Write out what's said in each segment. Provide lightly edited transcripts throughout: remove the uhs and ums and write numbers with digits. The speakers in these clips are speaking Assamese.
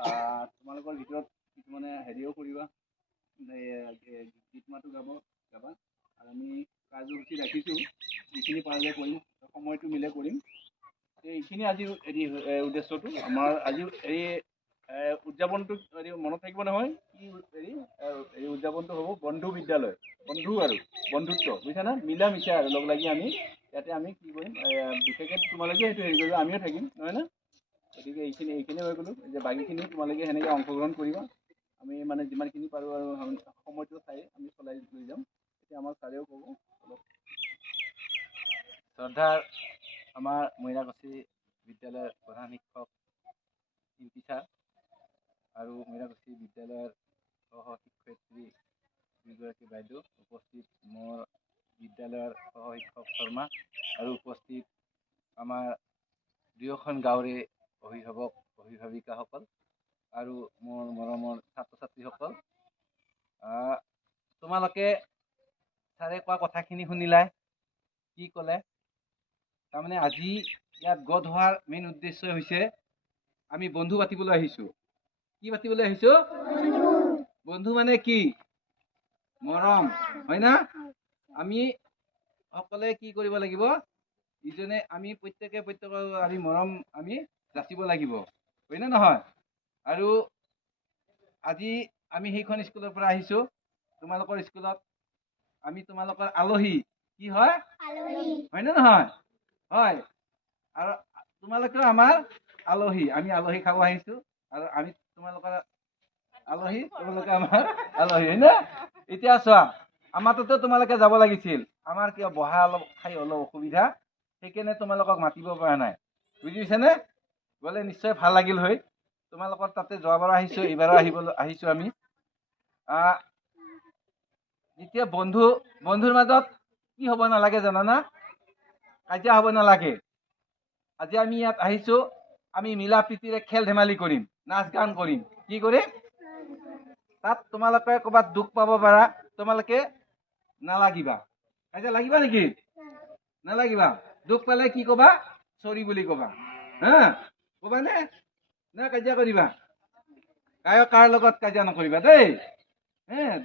তোমালোকৰ ভিতৰত কিছুমানে হেৰিও কৰিবা, গীত মাতো গাবা আৰু আমি কাৰ্যসূচী ৰাখিছোঁ, যিখিনি পাৰিলে কৰিম, সময়টো মিলে কৰিম। এইখিনি আজিৰ হেৰি উদ্দেশ্যটো আমাৰ আজিৰ এই উদযাপনটো হেৰি মনত থাকিব নহয়, কি হেৰি এই উদযাপনটো হ'ব বন্ধু বিদ্যালয়, বন্ধু আৰু বন্ধুত্ব, বুজিছানে? মিলা মিছা আৰু লগ লাগি আমি ইয়াতে আমি কি কৰিম, বিশেষকৈ তোমালোকে সেইটো হেৰি কৰিবা, আমিও থাকিম নহয় না? গতিকে এইখিনি হৈ গ'লো যে বাকীখিনি তোমালোকে সেনেকৈ অংশগ্ৰহণ কৰিবা। আমি মানে যিমানখিনি পাৰোঁ আৰু সময়টো চাই আমি চলাই লৈ যাম। এতিয়া আমাৰ ছাৰেও ক'ব অলপ। শ্ৰদ্ধাৰ আমাৰ মইনাকুছি বিদ্যালয়ৰ প্ৰধান শিক্ষক ইম্পি ছাৰ আৰু মইনাকুছি বিদ্যালয়ৰ সহ শিক্ষয়িত্ৰী দুগৰাকী বাইদেউ উপস্থিত, মোৰ বিদ্যালয়ৰ সহ শিক্ষক শৰ্মা আৰু উপস্থিত আমাৰ দুয়োখন গাঁৱৰে অভিভাৱক অভিভাৱিকাসকল আৰু মোৰ মৰমৰ ছাত্ৰ ছাত্ৰীসকল, তোমালোকে ছাৰে কোৱা কথাখিনি শুনিলাই কি ক'লে। তাৰমানে আজি ইয়াত গোট হোৱাৰ মেইন উদ্দেশ্য হৈছে আমি বন্ধু পাতিবলৈ আহিছোঁ। কি পাতিবলৈ আহিছোঁ? বন্ধু মানে কি? মৰম, হয় না? আমি সকলে কি কৰিব লাগিব? ইজনে আমি প্ৰত্যেকৰ আমি মৰম আমি যাচিব লাগিব, হয় নে নহয়? আৰু আজি আমি সেইখন স্কুলৰ পৰা আহিছোঁ, তোমালোকৰ স্কুলত আমি তোমালোকৰ আলহী। কি হয়? হয় নে নহয়? হয়। আৰু তোমালোকেও আমাৰ আলহী, আমি আলহী খাব আহিছোঁ আৰু আমি তোমালোকৰ আলহী, তোমালোকে আমাৰ আলহী, হয় নে? এতিয়া চোৱা, আমাৰ তাতে তোমালোকে যাব লাগিছিল, আমাৰ কিয় বহা অলপ ঠাই অলপ অসুবিধা, সেইকাৰণে তোমালোকক মাতিব পৰা নাই, বুজিছেনে? গ'লে নিশ্চয় ভাল লাগিল হয়। তোমালোকৰ তাতে যোৱাবাৰো আহিছোঁ, এইবাৰো আহিছোঁ আমি। যেতিয়া বন্ধুৰ মাজত কি হ'ব নালাগে জানানা? কাজিয়া হ'ব নালাগে। আজি আমি ইয়াত আহিছোঁ, আমি মিলা প্ৰীতিৰে খেল ধেমালি কৰিম, নাচ গান কৰিম। কি কৰিম? তাত তোমালোকে ক'ৰবাত দুখ পাব পাৰা, তোমালোকে নালাগিবা। কাজিয়া লাগিবা নেকি? নালাগিবা। দুখ পালে কি ক'বা? চৰি বুলি ক'বা। হা, ক'বা নে? নে কাজিয়া কৰিবা? কাৰ লগত কাজিয়া নকৰিবা দেই।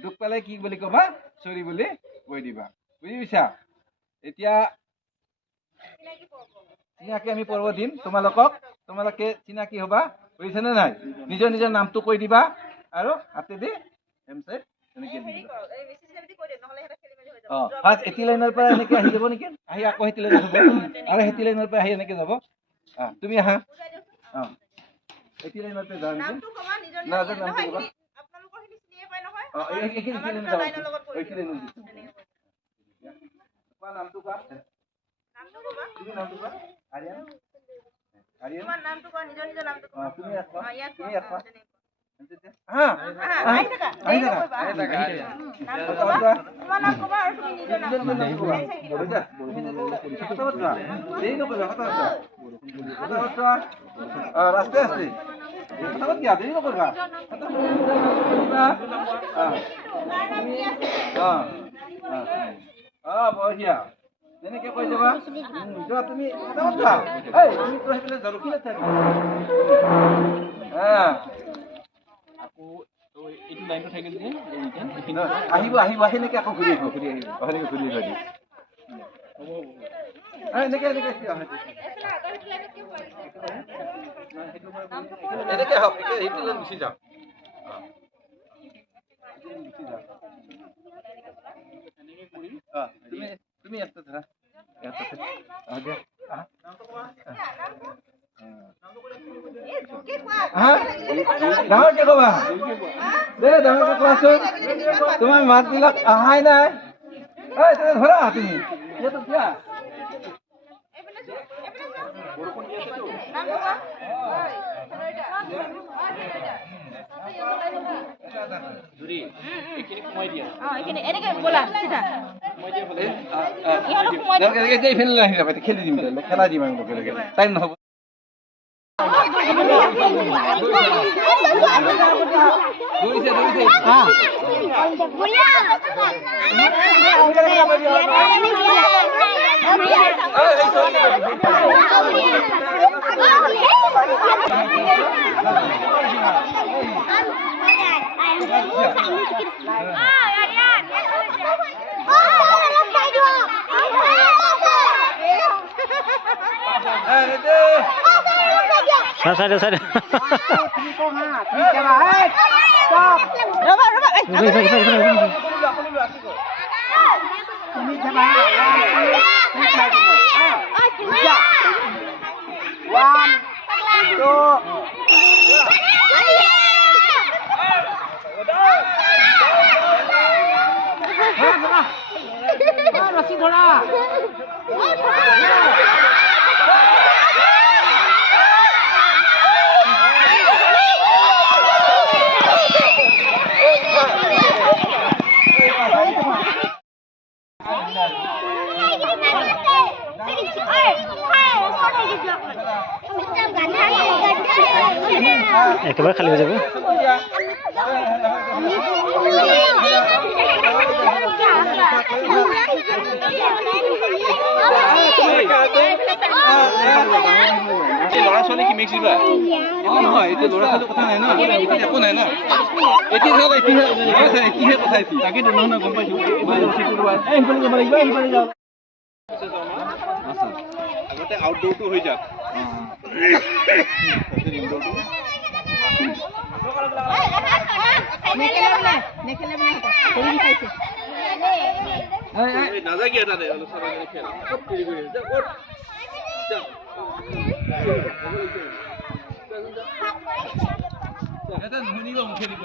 দুখ পালে কি বুলি ক'বা? চৰি বুলি কৈ দিবা, বুজি পাইছা? এতিয়া চিনাকি আমি পৰ্ব দিম তোমালোকক, তোমালোকে চিনাকি হ'বা, বুজিছেনে নাই? নিজৰ নিজৰ নামটো কৈ দিবা আৰু হাতেদি এনেকৈ দিবা। ফাৰ্ষ্ট এটি লাইনৰ পৰা এনেকৈ আহি যাব নেকি? আহি আকৌ সেটি লাইনত হ'ব আৰু সেটি লাইনৰ পৰা আহি এনেকৈ যাব। তুমি আহা। এটি লাইনতে যাওঁ নেকি? নামটো কোৱা। তুমি নামটো কোৱা। আৰিয়ান। তোমাৰ নামটো কোৱা, নিজৰ নামটো কোৱা। তুমি কোৱা। তুমি কোৱা। হা, আহি থাকা। তোমাৰ নাম ক'বা আৰু তুমি নিজৰ নাম ক'বা। দেৰি নকৰিবা, ৰাস্তাই আছে। দেৰি নকৰিবা। বঢ়িয়া। তেনেকে কৈ যাবা। যোৱা তুমি এইটো লাইনটো থাকিল যে আহিব সেনেকে আকৌ ঘূৰি আহিব এনেকে হওক, সেইটো লাইন গুচি যাওক। তুমি ইয়াতে ধৰা, ডাঙৰকে কবা দেই, ডাঙৰকে কোৱাচোন। তোমাৰ মাত বিলাক অহাই নাই। ধৰা তুমি ইয়াতো দিয়া। খেলি দিম, খেলা দিম আমি লগে লগে, টাইম নহ'ব। Saya. একেবারে খালি হয়ে যাব ল'ৰা ছোৱালী কি মিক্স দিবা নহয় এতিয়া ল'ৰা ছোৱালীৰ কথা নাই ন এতিয়া একো নাই ন এতিয়াহে কথা আছিল তাকেতো নহয় গম পাইছো আগতে আউটডোৰটো হৈ যাওক নাজাগি এটা দে অলপ খেল এটা শুনিব মুখে দিব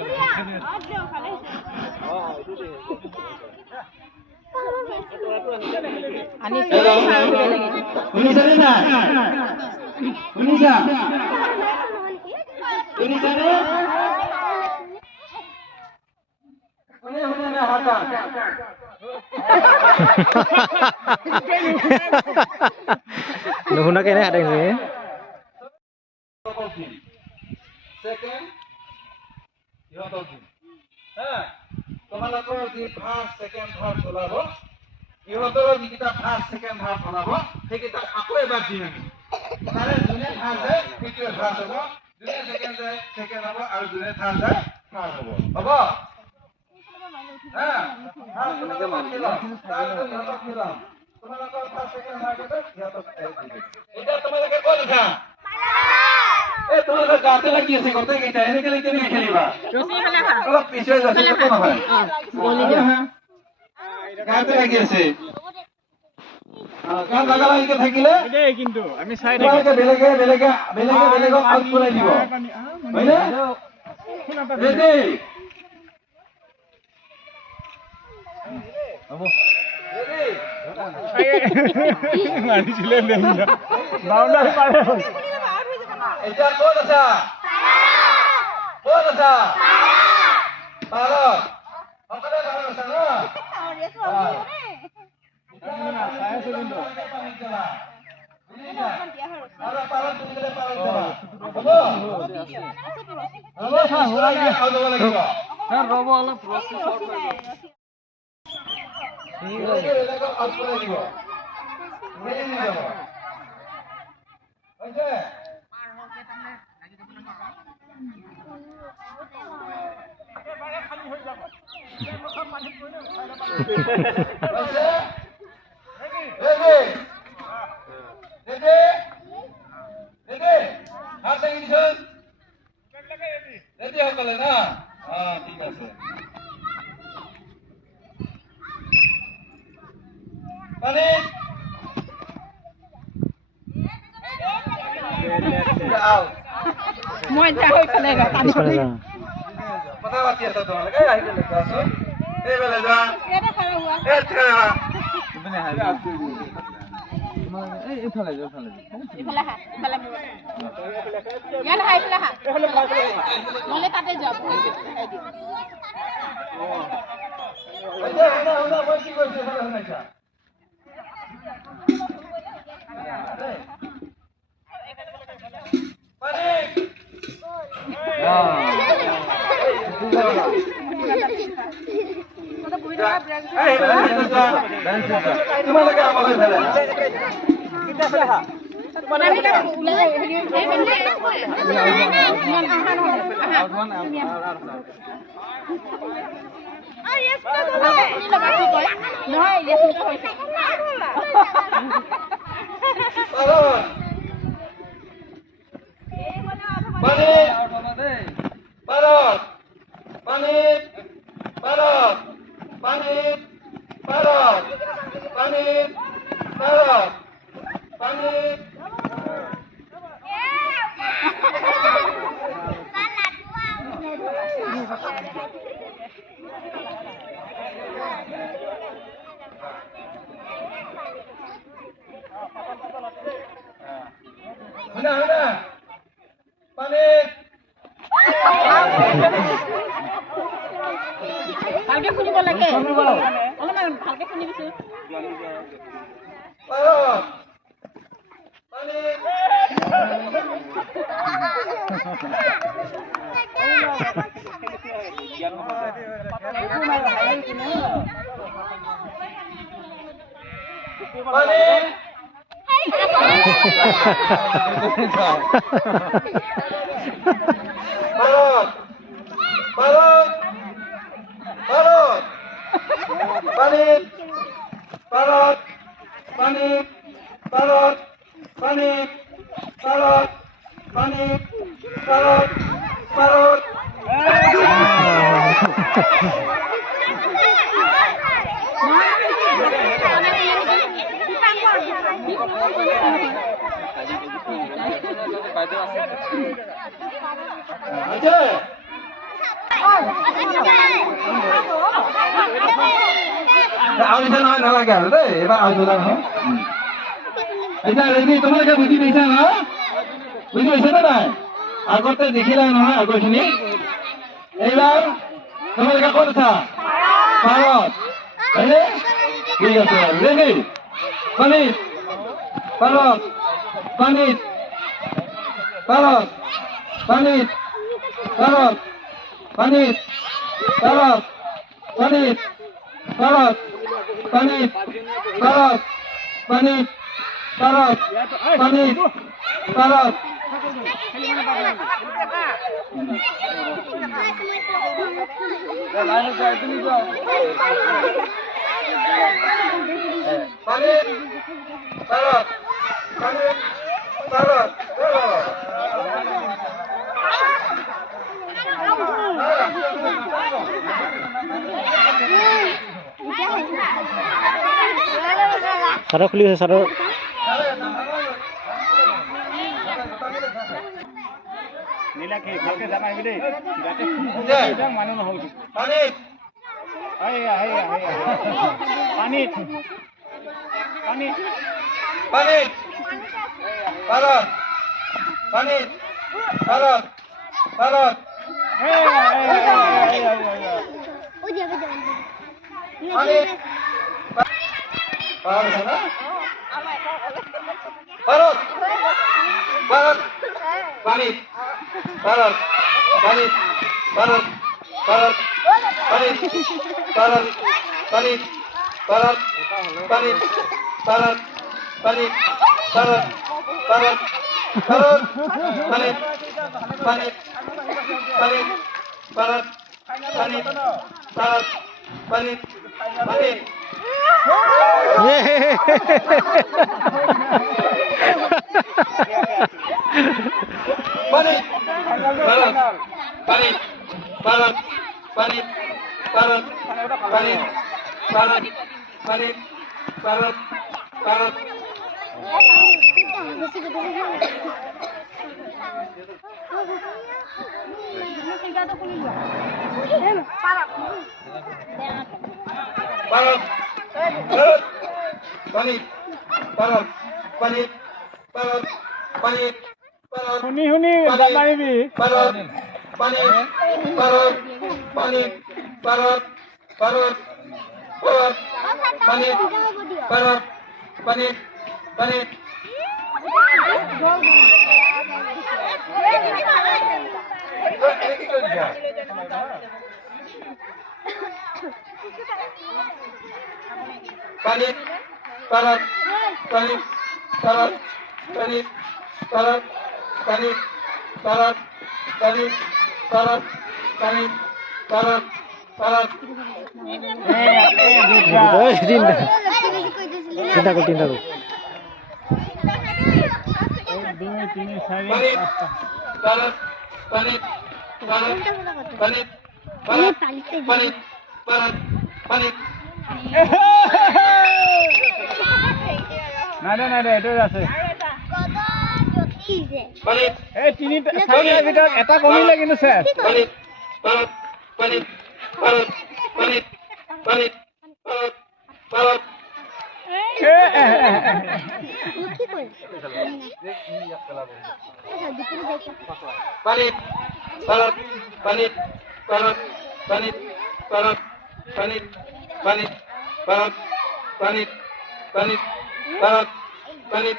শুনিছানে নাই শুনিছানে নুশুনাকে এনে হাতে তোমালোকৰ যি ফাৰ্ষ্ট ছেকেণ্ড ভাৰ চলাব ইহঁতৰ যিকেইটা ফাৰ্ষ্ট ছেকেণ্ড ভাৰ চলাব সেইকেইটা আকৌ এবাৰ দিম আমি তাৰে যোনে ভাৰ যায় সেইটোৱে ফাৰ্ষ্ট হ'ব যোনে ছেকেণ্ড যায় ছেকেণ্ড হ'ব আৰু যোনে থাৰ্ড যায় থাৰ্ড হ'ব হ'ব তোমালোকৰ ফাৰ্ষ্ট ছেকেণ্ড ভাৰ কেইটা সিহঁতক এতিয়া তোমালোকে ক'ত আছা তোমালোকৰ গাতে লাগি আছে গোটেই কেইটা এনেকে লাগি খেলিবা অলপ পিছুৱাই যাচ্ছে নহয় গাতে লাগি আছে গান লাগা লাগিকে থাকিলে কিন্তু আমি চাই থাকি বেলেগে আউট কৰাই দিব হয়নে ৰেডি হ'ব ৰেডি মাৰিছিলে বাউন্ডাৰী পাৰে এতিয়া ক'ত আছা পাৰত সকলোৱে পাৰত আছা ন মই যা হৈ পেলে কথা পাতি আছা তোমালোকে আহি পেলাই কোৱাচোন এইবেলে যোৱা এইফালে তাতে যাম কি কৰিছে শুনাইছা তোমালোকে আমালৈ নহয় ৰেচমিটো হৈছে ভালকে শুনিব লাগে অলপমান ভালকে শুনিবিছো নালাগে আৰু দেই এবাৰ আউজলা নহয় এতিয়া ৰেডি তোমালোকে বুজি পাইছা ন বুজি পাইছা নে নাই আগতে দেখিলা নহয় আগৰখিনি এইবাৰ তোমালোকে ক'ত আছা পাৰত হয়নে ঠিক আছে ৰেডি পানীত পাৰত পানীত পাৰত পানীত পাৰত পানীত পাৰত পানীত পাৰত পানীত পাৰত পানীত পাৰত পানীত পাৰত চাদৰ খুলি আছে চাদৰ নীলাকে ভালকে জানা আহিবি দেই যাতে মানুহ নহ'ব পানীত পানীত পানীত পানীত পাৰত পানীত পাৰত পাৰত পানীত পাৰত পাৰত পানীত পাৰত পানীত পাৰত পাৰত পানীত পাৰত পানীত পাৰত পানীত পাৰত পানীত পাৰত পাৰত পাৰত পানীত পানীত পানীত পাৰত পানীত পাৰত পানীত পানীত পানীত পাৰত পানীত পাৰত পানীত পাৰত পানীত পাৰত পানীত পাৰত পাৰত পাৰত পানীত পাৰত পানীত পাৰত পানীত পাৰত শুনি শুনি জানাইবি পাৰত পানীত পাৰত পানীত পাৰত পাৰত পাৰত পানীত পাৰত পানীত পানীত পানীত পাৰত পানীত পাৰত পানীত পাৰত পানীত পাৰত পানীত Parat, Panit, Parat, Parat. Panit, Parat, Panit, Parat, Panit, Parat, Panit, Parat, Panit. নাই এইটো আছে Panit, এই তিনিটা চাৰিটাৰ ভিতৰত এটা কমিলে কিন্তু sir Panit, Parat, Panit, Parat, Panit, Panit, Parat, Parat. Panit, Parat, Panit, Parat, Panit, Parat, Panit, Panit, Parat, Panit, Panit, Parat, Panit, Panit,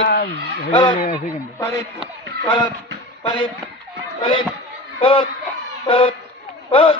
Parat, Panit, Parat, Panit, Panit, Parat, Parat, Parat.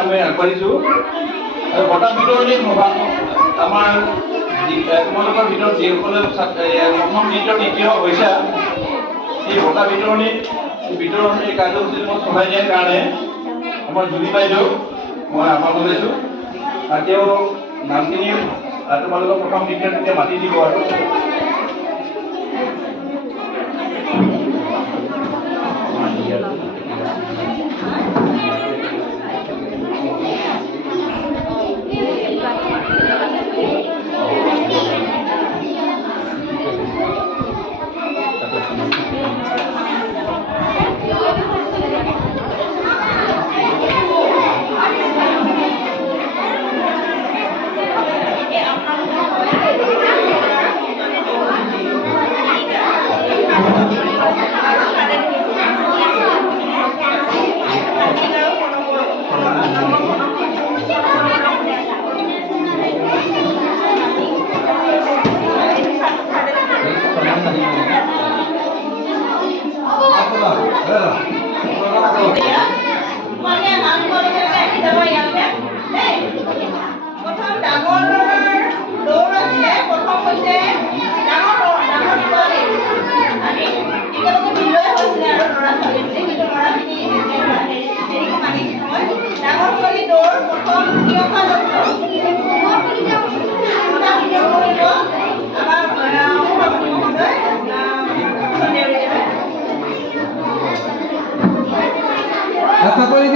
আমি আগবাঢ়িছো আৰু বঁটা বিতৰণী সভা আমাৰ তোমালোকৰ ভিতৰত যিসকলে প্ৰথম দ্বিতীয় তৃতীয় হৈছে এই বঁটা বিতৰণী কাৰ্যসূচী মই চলাই দিয়াৰ কাৰণে আমাৰ জুলি বাইদেউ মই আহ্বান জনাইছোঁ আৰু তেওঁ নামখিনি তোমালোকৰ প্ৰথম দ্বিতীয় তৃতীয় মাতি দিব আৰু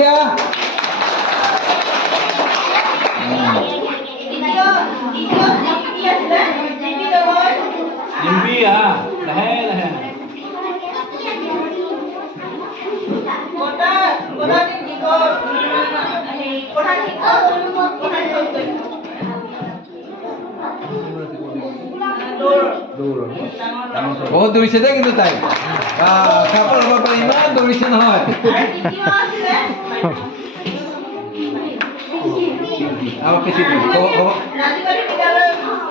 দিয়া জিম্পি লাহে লাহে বহুত দৌৰিছে দেই কিন্তু তাই চাপৰ হ'ব পাৰে ইমান দৌৰিছে নহয় আৰু বেছি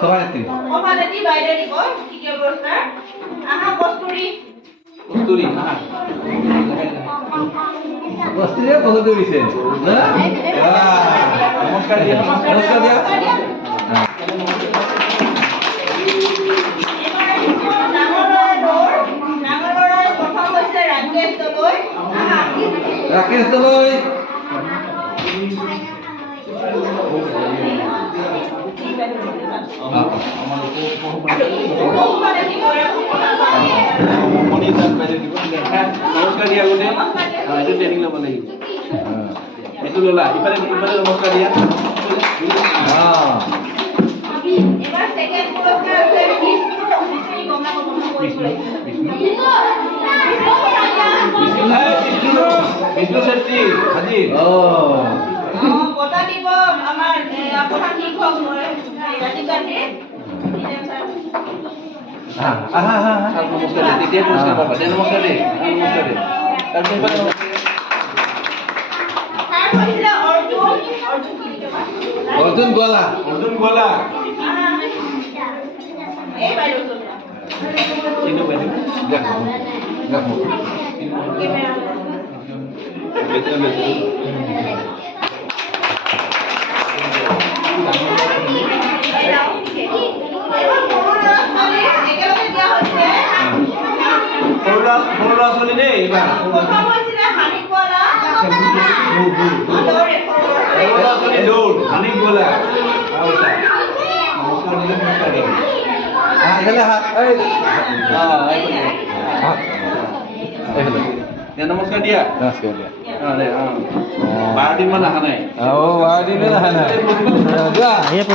সভানেত্ৰী কস্তুৰী বস্তুৰে বহুত দৌৰিছে না নমস্কাৰ দিয়া নমস্কাৰ দিয়া ৰাকেশ দলৈ নমস্কাৰ দিয়া আগতে এইটো ট্ৰেইনিং ল'ব লাগিব এইটো ল'লা ইফালে ইফালে নমস্কাৰ দিয়া বিষ্ণু ছেত্ৰী হাজিৰ বঁটা দিব আমাৰ প্ৰধান শিক্ষক ৰাজীৱ গান্ধী নমস্কাৰ দে তেতিয়াই পুৰস্কাৰ পাবা দে নমস্কাৰ দে নমস্কাৰ দে তাৰপিছত অৰ্জুন গোৱালা অৰ্জুন গোৱালা এই বাইদেউ চিনু বাইদেউ দেখো দেখো সৰু ল'ৰা ছোৱালী দেই এইবাৰ সৰু ল'ৰা ছোৱালী দৌৰ হানিক গোৱালা নমস্কাৰ দিলে নমস্কাৰ দিলে এইফালে হাত দিয়া নমস্কাৰ দিয়া নমস্কাৰ দিয়া দে 12 দিনমান অহা নাই দিনে নাহে নাই যোৱা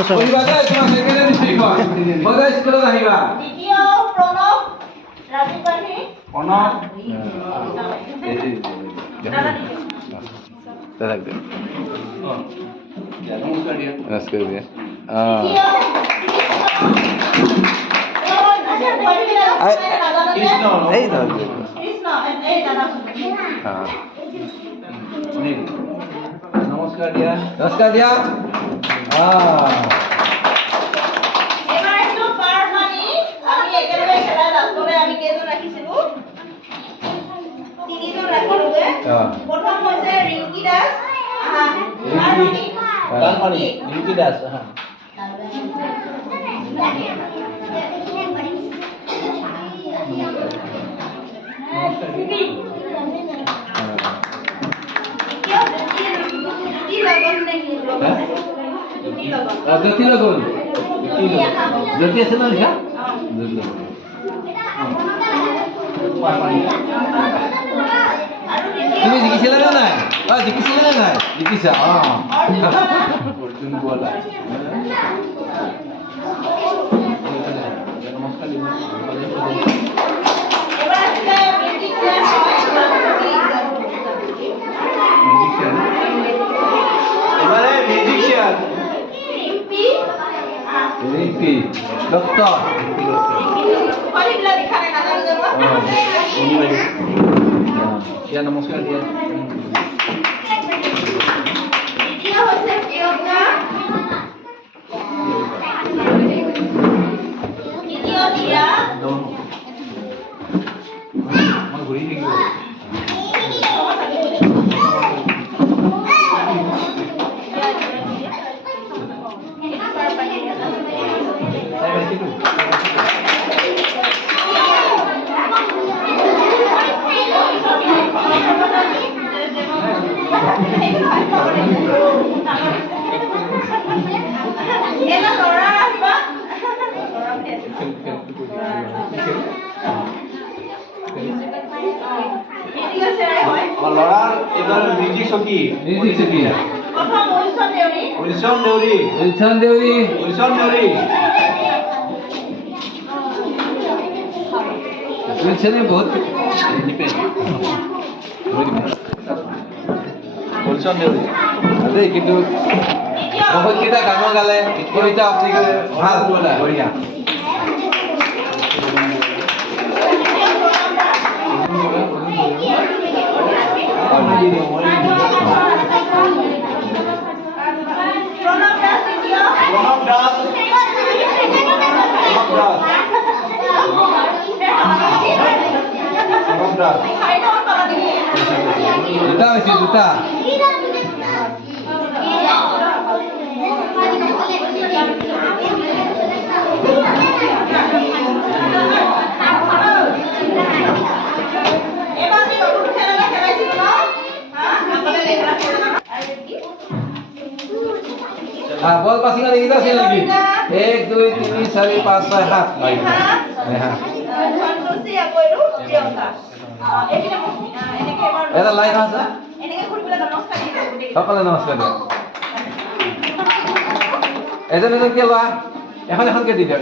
পঢ়িবা দেই তোমাৰ ছেকেণ্ড ডিষ্ট্ৰিক্টত সদায় স্কুলত আহিবা দ্বিতীয় প্ৰণৱ ৰাজীৱ গান্ধী প্ৰণৱ দাদাক দে নমস্কাৰ দিয়া নমস্কাৰ দিয়া কৃষ্ণ এই দাদা নমস্কাৰ দিয়া নমস্কাৰ দিয়া প্ৰথম হৈছে ৰিংকি দাস ৰিংকি দাস জ্যোতি লগন জ্যোতি আছে ন লিখা তুমি জিকিছিলা নে নাই জিকিছিলা নে নাই জিকিছা অৰ্জুন গোৱালা নমস্কাৰ দিব এবাৰে মিউজিশিয়ান ৰিম্পি ডক্টৰ দিয়া নমস্কাৰ দিয়া মই ঘূৰি থাকিব ল'ৰাৰ এইবাৰ নীতি চকী নীতি চকী প্ৰথম Wilson Deori Wilson Deori Wilson Deori Wilson Deori উইলছনে বহুত উইলছন দেউৰী দেই কিন্তু বহুত কেইটা গানো গালে কবিতা আপুনি ভাল বঢ়িয়া প্ৰণৱ দাস দ্বিতীয় প্ৰণৱ দাস প্ৰণৱ দাস চাৰিটামান পালা নেকি দুটা হৈছে দুটা এইবাৰ আমি নতুন খেল এটা খেলাইছিলো ন আগতে এইবিলাক খেল আৰু কি বল পাছিং এইকেইটা আছে নেকি 1 2 3 4 5 6 7 সন্তোষী আকৌ এইটো প্ৰিয়ংকা এইকেইটা এনেকে এবাৰ এটা লাইন আছে এনেকে ঘূৰি পেলাই নমস্কাৰ দি দিওঁ গোটেই সকলে নমস্কাৰ দিয়ক এজন এজনকে লোৱা এখন এখনকে দি দিয়ক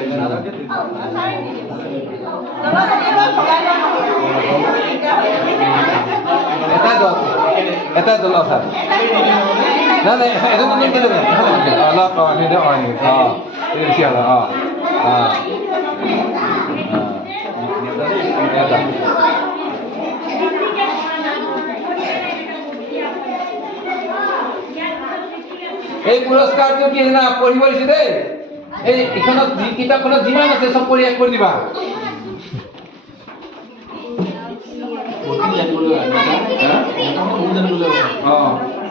এটা দল আছে নাই নাই এজন এজনকে ল'ব অলপ সেইটো বেছি হ'ল এটা এই পুৰস্কাৰটো কি জানা পঢ়িব দিছে দেই এই ইখনত কিতাপখনত যিমান আছে চব পঢ়ি শেষ কৰি দিবা জানিবলৈ